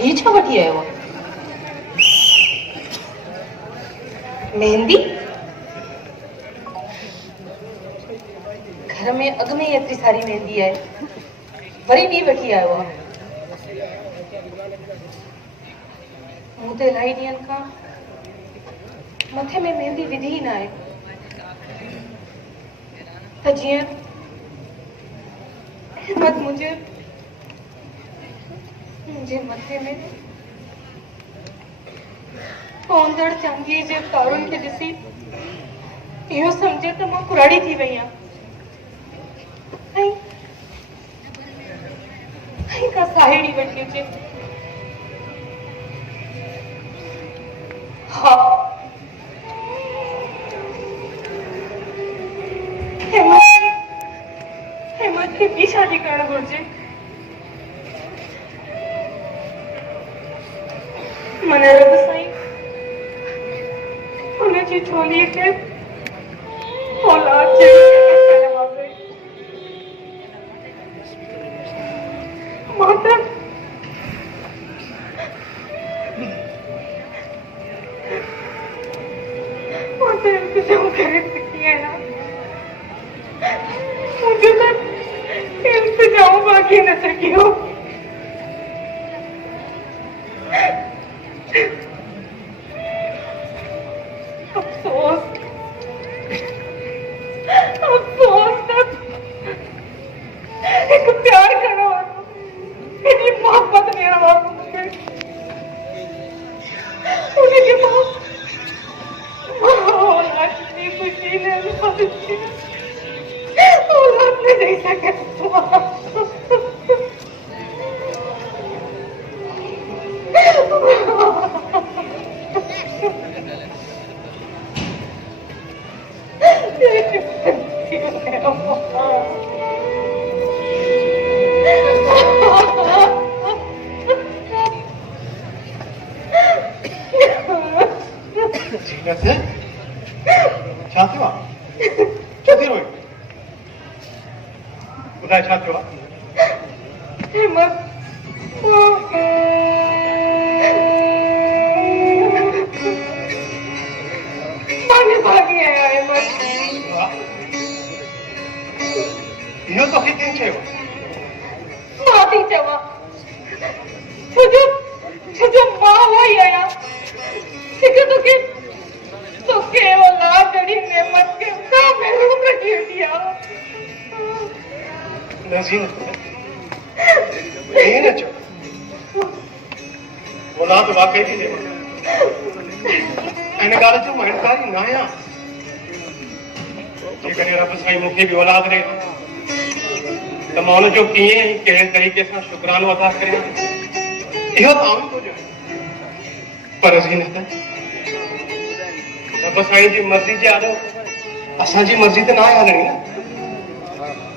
ही छा वठी आयो मेहंदी घर में अग में एतरी सारी मेहंदी है वरी डी वठी आयो मुते इलाही ॾींहंनि खां मथे में मेहंदी विधी ही ना है त जीअं हिम्मत मुझे मथे में पौंदड़ चांदीअ जे तारुनि खे ॾिसी इहो सम्झे त मां कुराड़ी थी वई आहियां ऐं का साहेड़ी वठी अचे हा हेमत खे ॿी शादी करणु घुरिजे मन रब साईं हुनजी झोलीअ खे औलाद जे मां त इंतजाम करे सघी आहियां मुंहिंजो त इंतजाम बाक़ी न सघियो अफ़सोस हिकु प्यार करण वारो हेॾी मोहबत ॾियण वारो मूंखे उनखे मां औलाद जी ख़ुशी ने औलाद न ॾेई सघे औलाद वाकई थी इन ॻाल्हि जो मां इनकारी न आहियां जेकॾहिं रब साईं मूंखे बि औलाद ॾे त मां हुनजो कीअं ऐं कहिड़े तरीक़े सां शुक्रानो अदा करियां इहो त आऊं थो ॼाणां पर ज़ीनत रब साईं जी मर्ज़ी जे आॾो असांजी मर्ज़ी त न आहे हलणी न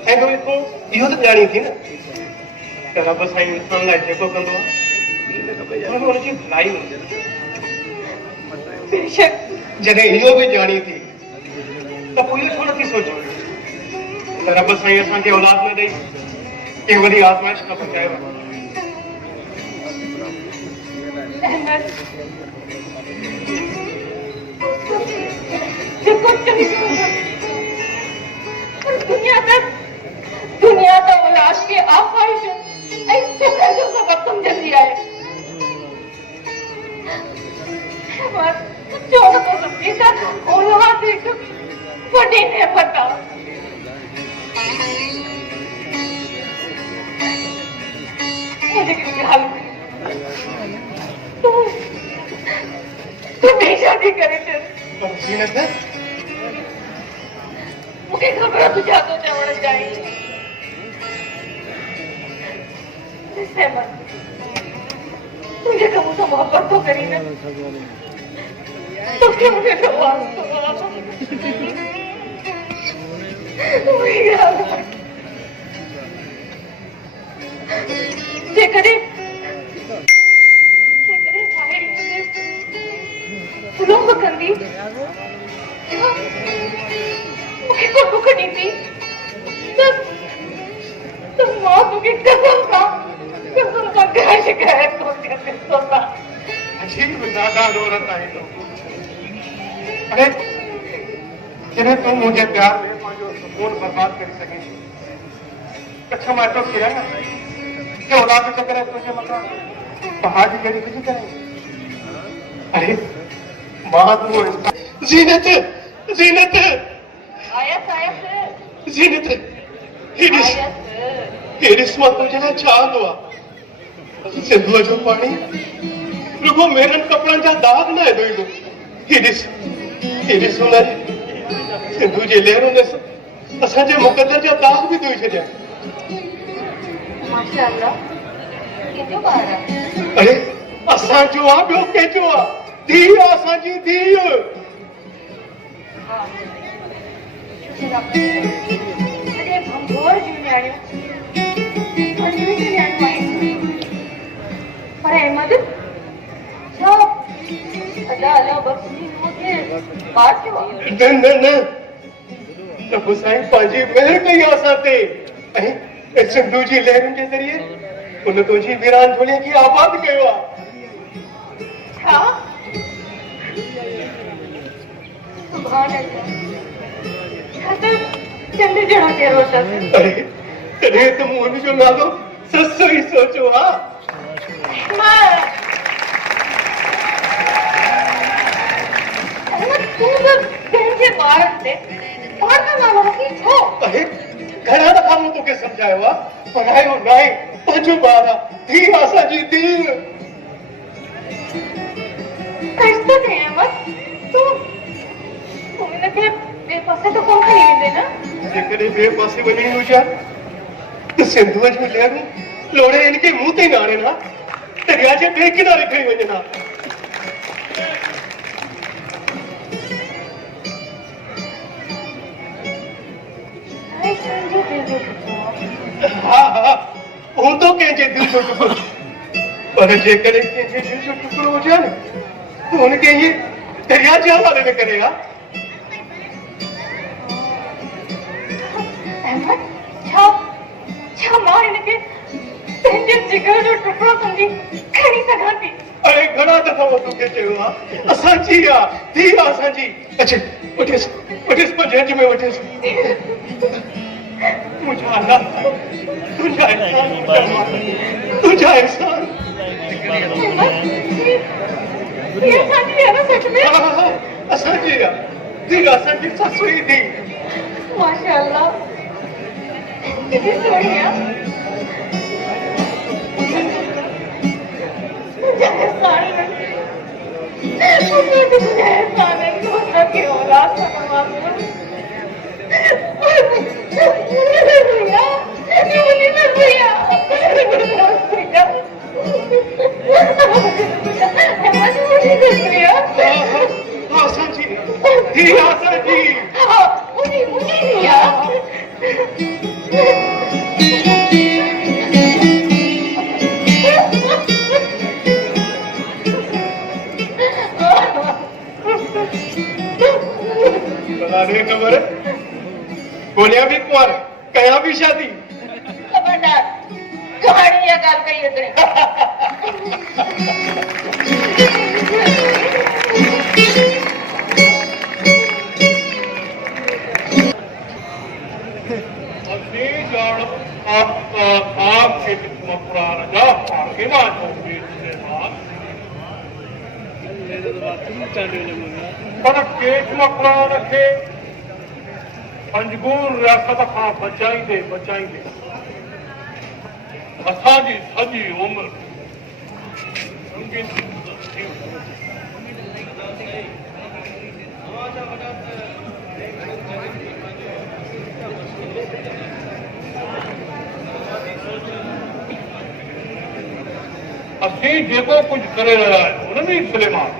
ऐं तूं इहो त ॼाणी थी न त रब साईं इंसान लाइ जेको कंदो आहे हुनजी भलाई हूंदी बेशक जॾहिं इहो बि ॼाणी थी त पोइ इहो छो नथी सोचो त रब साईं असांखे औलाद न ॾेई कंहिं वॾी आज़माइश खां बचायो दुनिया त औलाद खे आसाइश ऐं फिक्र जो सबब समझंदी आहे जो नथो सम्झे त औलाद हिकु वॾी नेमत आहे मुंहिंजी ॻाल्हि तूं ॿी शादी करे छॾ मूंखे ख़बर आहे तूं छा थो चवण चाहीं तुझे तो मुझसे मोहब्बत तो करी ना तो क्या मुझे तो जेकॾहिं साहेड़ी मूंखे ज़ुल्म कंदी मूंखे को दुख ॾींदी त मां तोखे कसम सां घर शिकायत अजीब नादान औरत आई तो अरे जिन्हें तुम मुझे प्यार में मुझे सुकून बर्बाद कर सके अच्छा मैं तो किया ना कि औलाद चक्कर है तुझे मकान पहाड़ की गड़ी तुझे करेंगे अरे माँ तू जीनत जीनत जीनत हिरिस्मा तुझे ना चांद हुआ सिंधुआ जो पानी रुगो मेरन कपड़न जा दाग ना है दोई हिरिस हिरिस होना सिंधु जे लहरों ने असा जे मुकद्दर जा दाग भी दोई छजा माशाअल्लाह केजो बारा अरे असा जो आ बियो केजो आ धी असा जी धी हां अरे भंगोर जुनियाणियो अजीब जुनियाणियो पर अहमद छो अल्लाह अल्लाह बख्शी मुझे बात क्यों न प्रभु साईं पांजी मेहर कई आसाते ऐं सिंधु जी लहरुनि जे ज़रिए उन तुंहिंजी वीरान झोलीअ खे आबाद कयो आहे छा सुभान अल्लाह छा चंद जहिड़ो चेहरो अथसि अरे तॾहिं त मूं हुन जो नालो ससु ई सोचियो आहे तूं त पंहिंजे ॿारनि ते ॿार जो नालो रखी छो अरे घणा दफ़ा मूं तोखे सम्झायो आहे पढ़ायो न आहे पंहिंजो ॿार आहे धीउ आहे असांजी धीउ कैसे थे अहमद तूं हिनखे ॿिए पासे त कोन खणी वेंदे न जेकॾहिं ॿिए पासे वञणी हुजे त सिंधुअ जूं लहरूं लोड़े हिनखे मुंहुं ते न आणनि हा दरिया जे ॿिए किनारे खणी वञनि हा हा हा हूं तो कंहिंजे दिलि जो टुकड़ो पर जेकॾहिं कंहिंजे दिलि जो टुकड़ो हुजे न त हुनखे इहे दरिया जे हवाले न करे हा अहमद छा मां हिनखे पंहिंजे जिगर जो टुकड़ो सम्झी खणी सघां थी अरे घणा दफ़ा मां तोखे चयो आहे असांजी आहे धीउ आहे असांजी अचे वठेसि पंहिंजे में वठेसि मुझा अल्लाह तुझा एहसान ये असांजी आहे न सच में असांजी आहे धीउ असांजी ससु ई धीउ माशाअल्लाह कितनी सोहणी आहे मुझे एहसान है कि औलाद का नवाज़ खबर बोलिया भी कुंवर कया भी शादी खबरदार कहानी या गाल कही इतनी पर केश मकड़ा रखे पंजगूर रियासत खां बचाईंदे असांजी सॼी उमिरि असीं जेको कुझु करे रहिया आहियूं हुन में इस्तेमाल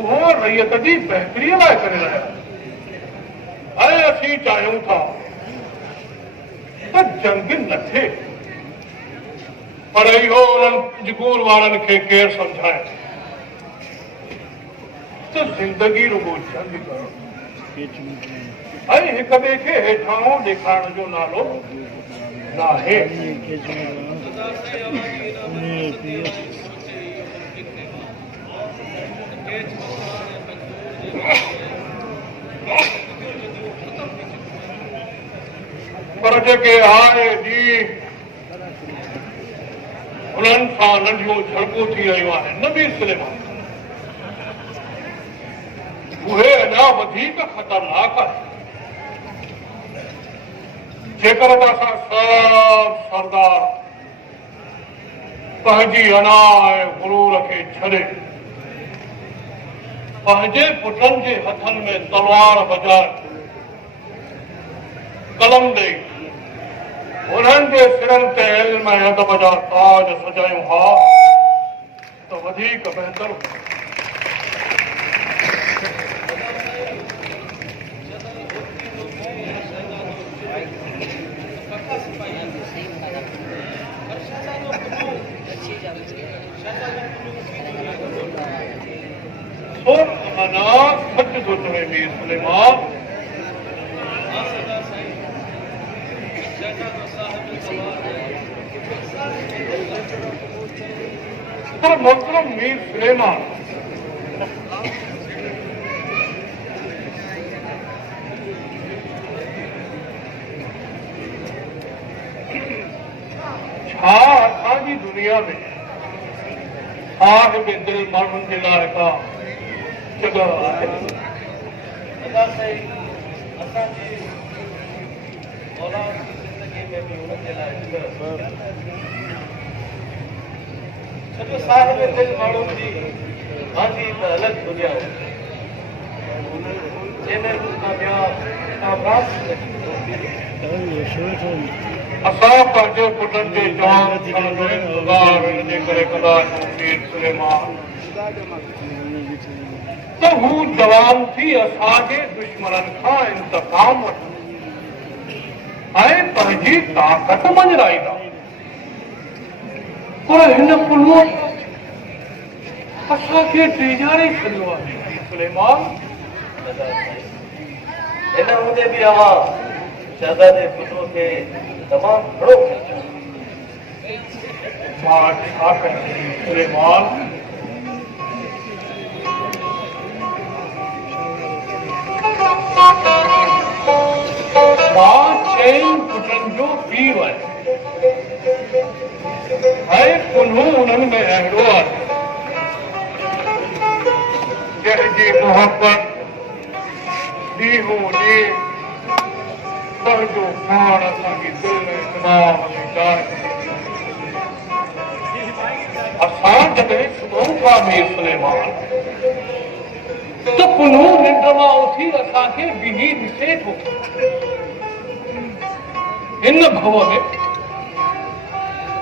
उहो रैयत जी बहितरीअ लाइ करे रहिया आहियूं ऐं असीं चाहियूं था त जंग न थिए पर इहो उन्हनि जगूर वारनि खे केरु सम्झाए त ज़िंदगी रुगो जंग करो ऐं हिक ॿिए खे हेठाणो ॾेखारण जो नालो न आहे पर जेके आए ॾींहुं उन्हनि सां नंढियूं झड़पूं थी रहियूं आहिनि नबी सुलेमान उहे अञा वधीक ख़तरनाक आहिनि जेकर असां सभु सरदार पंहिंजी अना ऐं गुरूर खे छॾे पंहिंजे पुटनि जे हथनि में तलवार बजाए कलम ॾेई उन्हनि जे सिरनि ते इल्म ऐं अदब जा ताज सजायूं हा त वधीक बहितर सो माना सच थो चवे मीर सुलेमान पर मोहतरम मीर सुलेमान छा असांजी दुनिया में साहिब दिल माण्हुनि जे लाइ का जॻह आहे असांजी औलाद जी ज़िंदगी में बि उन्हनि जे लाइ सॼो साहिब दिल माण्हुनि जी पंहिंजी त अलॻि दुनिया जंहिंमें असां पंहिंजे पुटनि जे जान जे करे कंदासीं मीर सुलेमान त हू जवान थी असांजे दुश्मननि खां इंतकाम वठंदा ऐं पंहिंजी ताक़त मंझराईंदा पर हिन पुलूअ असांखे टीजारे छॾियो आहे सुलेमान हिन हूंदे बि अवां शहज़ादे पुटो खे तमामु घणो मां छा कयां सुलेमान मां चइनि पुटनि जो पीउ आहियां ऐं पुन्हो उन्हनि में अहिड़ो आहे जंहिंजी मोहबत ॾींहों ॾींहुं पंहिंजो पाण असांजी दिलि में दिमाग़ में जाए असां जॾहिं सुम्हूं था मीर सुलेमान त पुन्हो निंड मां उथी असांखे बिही ॾिसे थो हिन भव में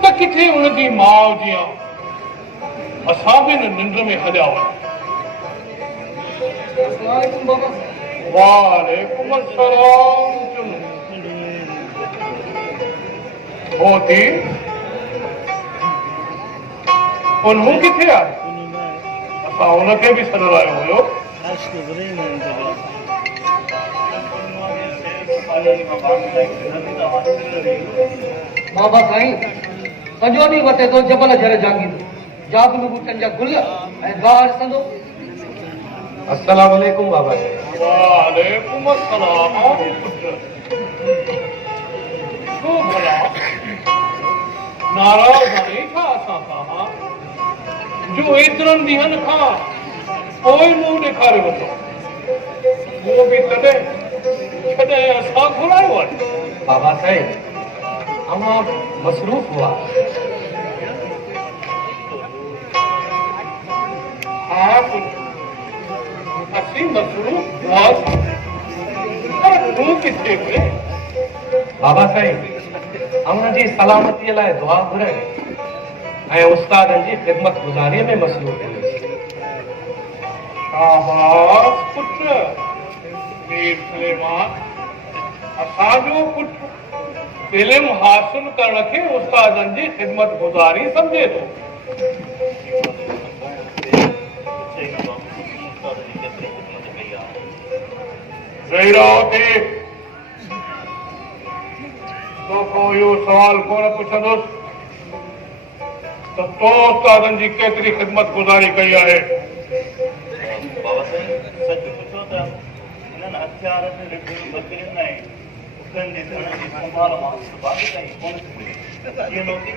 त किथे उनजी माउ जीअं असां बि निंड में हलिया वञूं वालेकुम अस्सलाम होती उन्हूं किथे आहे असां उनखे बि सॾ आयो हुयो बाबा साईं सॼो ॾींहुं वटे थो जबल झर जागींदो जागुल बूटनि जा गुल ऐं गाह ॾिसंदो अस्सलाम वालेकुम बाबा वालेकुम अस्सलाम छो भला नाराज़ आहे छा असां सां जो एतिरनि ॾींहंनि खां पोइ मुंहुं ॾेखारे वठो उहो बि तॾहिं छॾे असां घुरायो आहे बाबा साईं अमां मसरूफ़ हुआ हा असीं मसरूफ़ हुआसीं पर तूं किथे हुए बाबा साईं अमन जी सलामतीअ लाइ दुआ घुरण ऐं उस्तादनि जी ख़िदमत गुज़ारीअ में मसरूफ़ हुयुसि शाबाश पुट मीर सुलेमान असांजो पुट इल्म हासिल करण खे उस्तादनि जी ख़िदमत गुज़ारी सम्झे थो तो को इहो सवाल कोन पुछंदुसि तो उस्तादनि जी केतिरी ख़िदमत गुज़ारी कई आहे। बाबा साईं सच पुछो त हिननि हथियारनि रिढियुनि बकरियुनि ऐं उखनि जे धण जी संभाल मां बाक़ी ताईं कोन थी मिली। कीअं नौती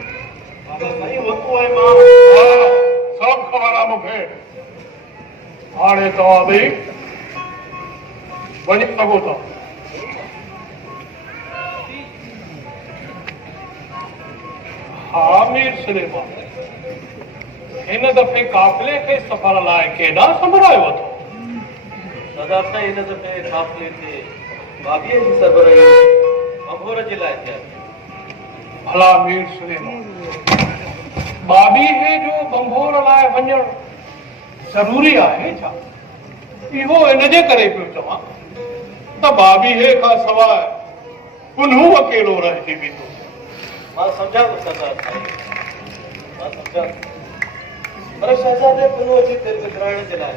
बाबा साईं वको आहे मां सभु ख़बर आहे मूंखे। हाणे तव्हां ॿई वञी सघो था। हा मीर सुलेमान, हिन दफ़े काफ़िले खे सफ़र लाइ केॾां संभरायो अथो? सरदार साईं हिन दफ़े काफ़िले ते बाबीअ जी सरबराही बंभोर जे लाइ थिया। भला मीर सुलेमान, बाबीअ जो बंभोर लाइ वञणु ज़रूरी आहे छा? इहो इनजे करे पियो चवां त बाबीअ खां सवाइ पुन्हू अकेलो रहिजी वेंदो। मां सम्झां थो सरदार साईं, मां सम्झां थो, पर शहज़ादे पुन्हू जी दिलि विकिराइण जे लाइ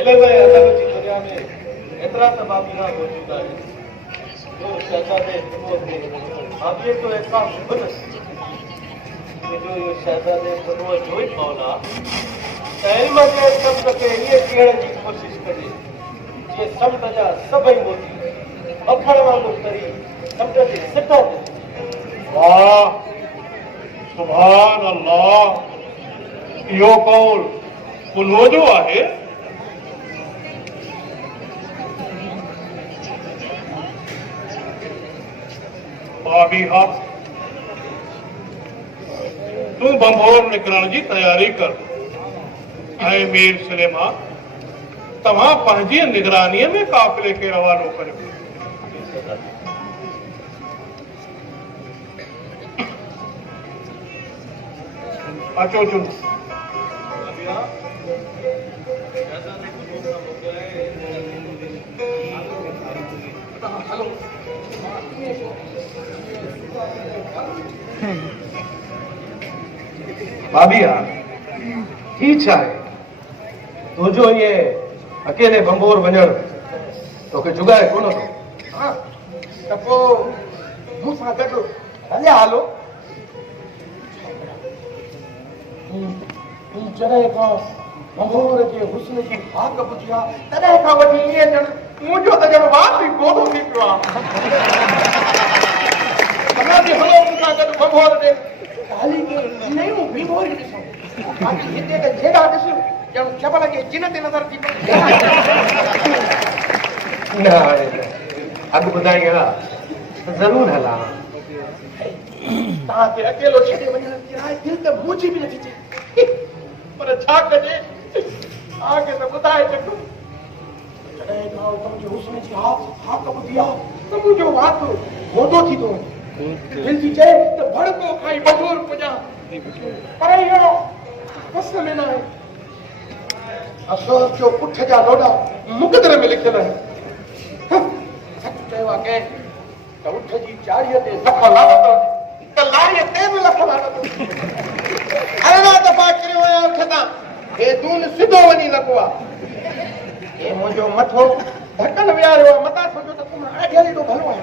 इल्म ऐं अदब जी दुनिया में एतिरा त बाबीहा मौजूद आहिनि जो शहज़ादे पुन्हू खे बाबीअ जो एहसासु बि न जो इहो शहज़ादे पुन्हू जो ई कौल आहे त इल्म जे समुंड खे ईअं पीअण जी कोशिशि कजे जीअं समुंड जा सभई मोती मखण वांगुरु तरी समुंड जे सिट ते। वाह, सुभान अल्लाह, इहो कौल पुन्हू जो आहे? बाबीहा, तूं बंभोर निकिरण जी तयारी कर ऐं मीर सुलेमान तव्हां पंहिंजी निगरानीअ में काफ़िले खे रवानो करियो। अचो चुन। बाबिया ही छा आहे? तुंहिंजो ईअं अकेले बंभोर वञणु तोखे जुगाए कोन थो? हा त पोइ मूं सां गॾु हलिया हलो। जॾहिं खां बंभोर जे हुस्न जी भाग ॿुधी आहे तॾहिं खां वठी ईअं ॼण मुंहिंजो त ॼण वात ई गोदो थी पियो आहे। हलो मूं सां गॾु बंभोर ते हाली के नयूं बीमारियूं ॾिसूं। बाक़ी हिते त जेड़ा ॾिसूं ॼण जबल जे जिन ते नज़र थी पए। न अॻु ॿुधाई हा ज़रूरु हलां। तव्हांखे अकेलो छॾे वञण जी राय दिलि त मुंहिंजी बि नथी चए, पर छा कजे? तव्हांखे त ॿुधाए चङो। जॾहिं खां तुंहिंजे हुस्न जी हाक ॿुधी आहे त मुंहिंजो वात गोदो थी थो वञे। दिलि थी चए त भड़को खाई बंभोर पुॼां, पर इहो बस में न आहे। अफ़सोस जो पुठ जा लोॾा मुक़दर में लिखियल आहिनि। सच चयो आहे कंहिं त उठ जी चाड़ीअ ते लख लानत त लाड़ीअ ते बि लख लानत। अरिड़हं दफ़ा किरियो आहियां उठ तां, हे दून सिधो वञी लॻो आहे। हे मुंहिंजो मथो ढकल विहारियो आहे, मथां सोचो त तूं आॾियल एॾो भलो आहे।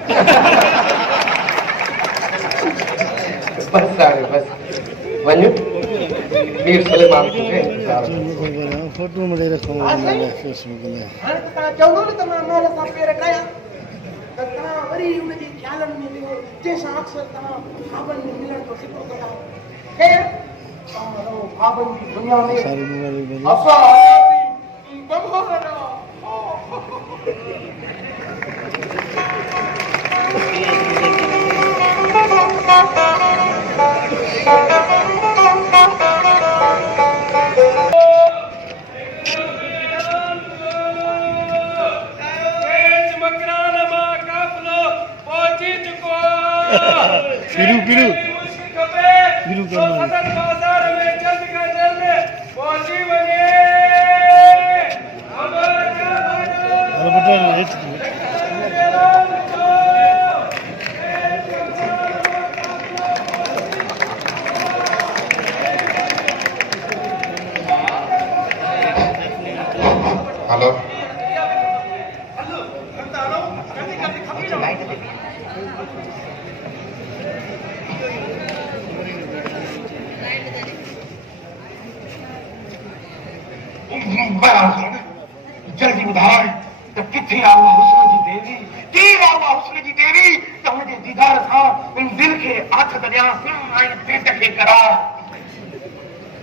बस हाणे बस वञ। मीर सुलेमान तुंहिंजे इंतज़ार में। फोटो में रखो हाणे त तव्हां चवंदो न त मां महिल सां पेर कयां त तव्हां वरी हुनजी ख़्यालनि में वियो जंहिंसां अक्सर तव्हां ख़्वाबनि में मिलण जो सिको कंदा। केरु? तव्हां रहो ख़्वाबनि जी दुनिया में। असां बंभोर ॾांहुं। बिरू हेलो जल्दी ॿुधाए त किथे आहे उहा हुस्न जी देवी, केरु आहे उहा हुस्न जी देवी त हुनजे दीदार सां दिल खे आथ त ॾियां ऐं पेट खे करार।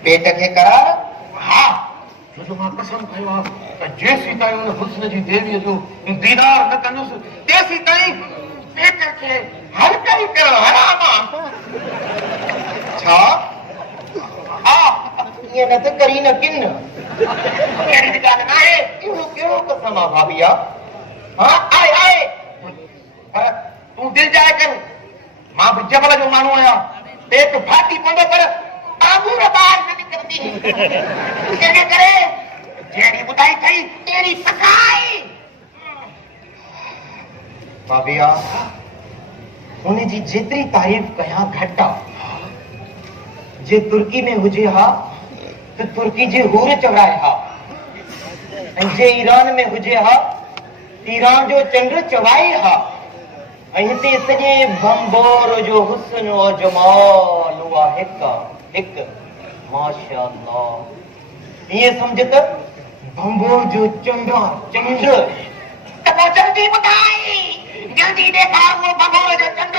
पेट खे करार? हा, छो मां कसम कयो आहे त जेसीं ताईं हुन हुस्न जी देवीअ जो दीदार न कंदुसि तेसीं ताईं पेट खे हल्का ई करणु हराम आहे। छा? हा, ईअं न त करी न किन। अहिड़ी ॻाल्हि न आहे। इहो कहिड़ो कसम आहे भाभिया? हा, आहे पर तूं दिलि जाए कर, मां बि जबल जो माण्हू आहियां, पेट फाटी पवंदो पर आबूर ॿाहिरि न निकिरंदी। तंहिंजे करे जहिड़ी ॿुधाई अथई तहिड़ी पकाई। भाभिया, हुनजी जेतिरी तारीफ़ कयां घटि आहे। जे तुर्की में हुजे हा त तुर्की जे हूर चवराए हा, ऐं जे ईरान में हुजे हा ईरान जो चंड चवाए हा, ऐं हिते सॼे बम्बोर जो हुस्न और जमाल उहा हिकु माशाअल्लाह। ईअं सम्झ त बम्बोर जो चंड त पोइ जल्दी ॿुधाई, जल्दी ॾेखार उहो बम्बोर जो चंड।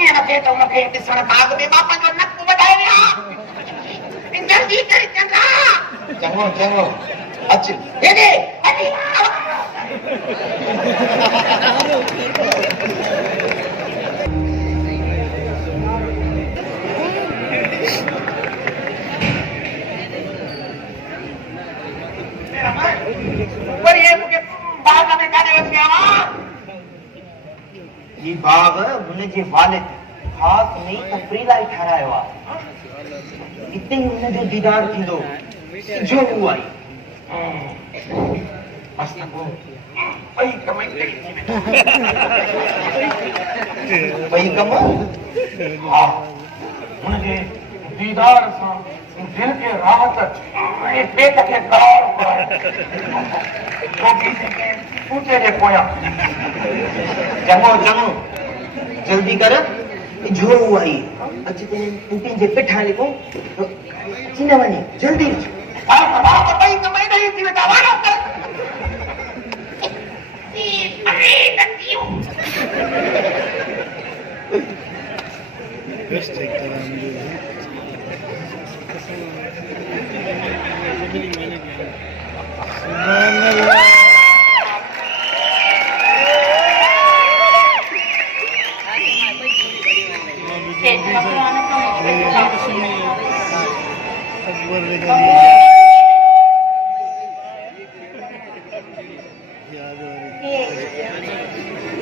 ईअं न थिए त हुनखे ॾिसण खां अॻु में मां पंहिंजो नक वधाए विया। जल्दी कर चंडा। चङो अच हेॾे हली। वरी हे मूंखे बाग़ में काॾे वठी आवां? ही बाग हुनजे वालिद ख़ासि नई तफ़रीह लाइ ठारायो आहे। हिते ई हुनजो दीदार थींदो जो हू आई। ॿई कम? हा, हुनजे दीदार सां दिल खे राहत ऐं पेट खे करार ऊचे जे पोयां। चङो जल्दी कर, जो हू आई। अच तूं जे पिठा लिखो अची न वञे, जल्दी ॿई कम ॾेई थी वेठा वारो कर।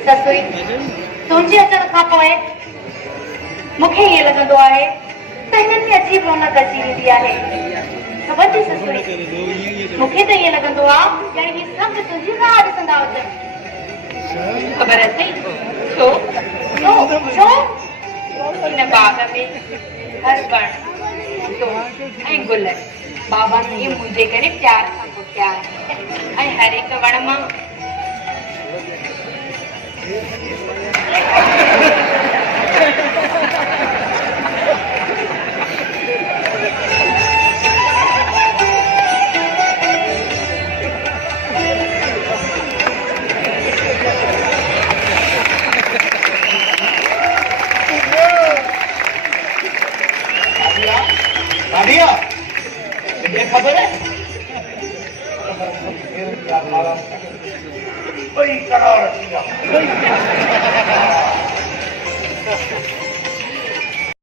ससुई, तुंहिंजे अचण खां पोइ मूंखे ईअं लॻंदो आहे त हिननि में अजीब रौनक अची वेंदी आहे। ख़बर थी ससुई, मूंखे त ईअं लॻंदो आहे ॼण ही सभु तुंहिंजी राह ॾिसंदा हुजनि। ख़बर अथई छो? हिन बाग में हर वण ऐं गुल बाबा खे मुंहिंजे करे प्यार सां पोखिया आहिनि, ऐं हर हिकु वण मां खबर है? कोई करार